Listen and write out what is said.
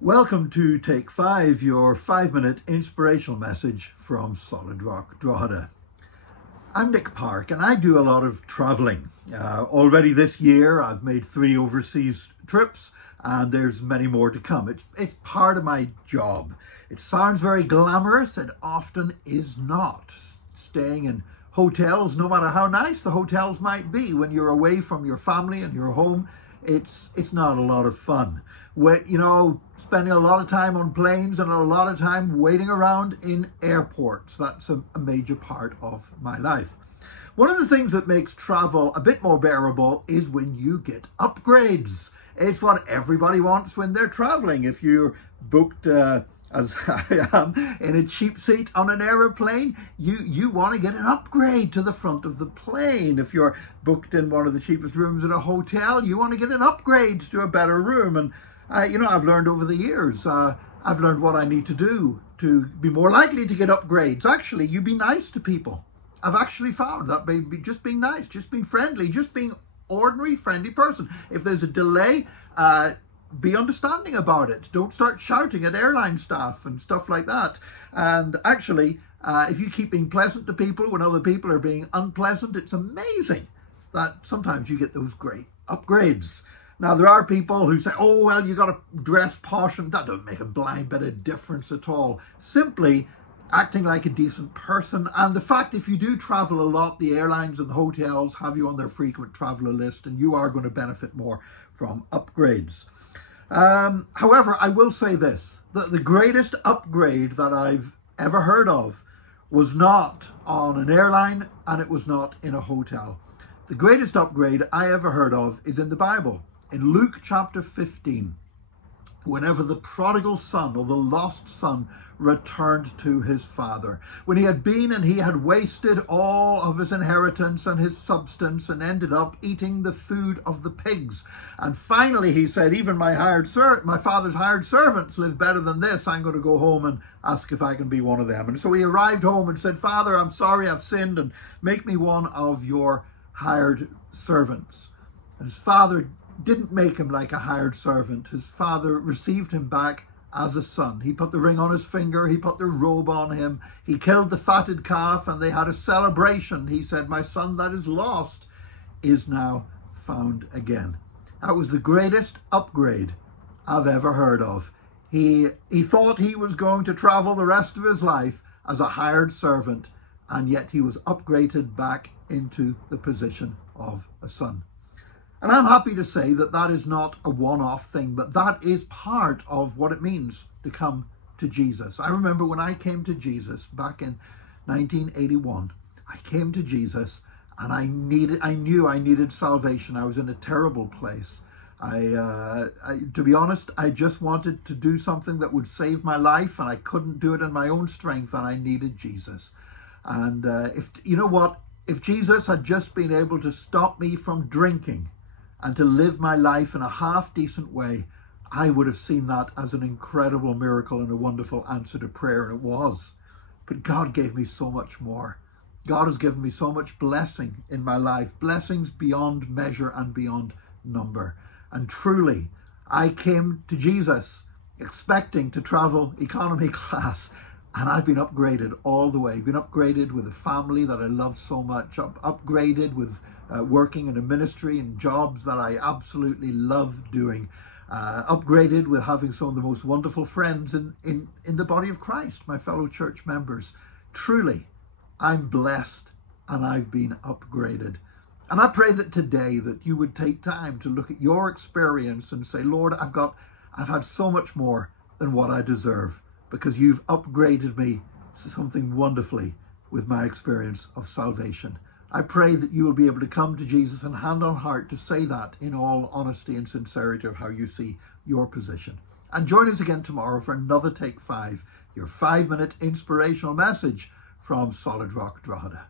Welcome to Take 5, your 5-minute inspirational message from Solid Rock, Drogheda. I'm Nick Park and I do a lot of travelling. Already this year I've made 3 overseas trips and there's many more to come. It's part of my job. It sounds very glamorous, it often is not. Staying in hotels, no matter how nice the hotels might be, when you're away from your family and your home, it's not a lot of fun. Spending a lot of time on planes and a lot of time waiting around in airports. That's a major part of my life. One of the things that makes travel a bit more bearable is when you get upgrades. It's what everybody wants when they're traveling. If you're booked as I am, in a cheap seat on an aeroplane, you want to get an upgrade to the front of the plane. If you're booked in one of the cheapest rooms in a hotel, you want to get an upgrade to a better room. And I've learned over the years, I've learned what I need to do to be more likely to get upgrades. Actually, you be nice to people. I've actually found that by just being nice, just being friendly, just being ordinary, friendly person. If there's a delay, be understanding about it. Don't start shouting at airline staff and stuff like that. And actually, if you keep being pleasant to people when other people are being unpleasant, it's amazing that sometimes you get those great upgrades. Now, there are people who say, oh, well, you got to dress posh, and that doesn't make a blind bit of difference at all. Simply acting like a decent person. And the fact, if you do travel a lot, the airlines and the hotels have you on their frequent traveler list, and you are going to benefit more from upgrades. However, I will say this, that the greatest upgrade that I've ever heard of was not on an airline, and it was not in a hotel. The greatest upgrade I ever heard of is in the Bible. In Luke chapter 15, whenever the prodigal son or the lost son returned to his father, when he had been and he had wasted all of his inheritance and his substance and ended up eating the food of the pigs. And finally he said, even my father's hired servants live better than this. I'm going to go home and ask if I can be one of them. And so he arrived home and said, Father, I'm sorry I've sinned, and make me one of your hired servants. And his father didn't make him like a hired servant. His father received him back as a son. He put the ring on his finger, he put the robe on him, he killed the fatted calf, and they had a celebration. He said, my son that is lost is now found again. That was the greatest upgrade I've ever heard of. He thought he was going to travel the rest of his life as a hired servant, and yet he was upgraded back into the position of a son. And I'm happy to say that that is not a one-off thing, but that is part of what it means to come to Jesus. I remember when I came to Jesus back in 1981, I came to Jesus and I knew I needed salvation. I was in a terrible place. To be honest, I just wanted to do something that would save my life, and I couldn't do it in my own strength, and I needed Jesus. And if Jesus had just been able to stop me from drinking and to live my life in a half-decent way, I would have seen that as an incredible miracle and a wonderful answer to prayer, and it was. But God gave me so much more. God has given me so much blessing in my life, blessings beyond measure and beyond number. And truly, I came to Jesus expecting to travel economy class, and I've been upgraded all the way. Been upgraded with a family that I love so much, upgraded with working in a ministry and jobs that I absolutely love doing, upgraded with having some of the most wonderful friends in the body of Christ, my fellow church members. Truly, I'm blessed and I've been upgraded. And I pray that today that you would take time to look at your experience and say, Lord, I've had so much more than what I deserve, because you've upgraded me to something wonderfully with my experience of salvation. I pray that you will be able to come to Jesus and hand on heart to say that in all honesty and sincerity of how you see your position. And join us again tomorrow for another Take 5, your 5-minute inspirational message from Solid Rock, Drogheda.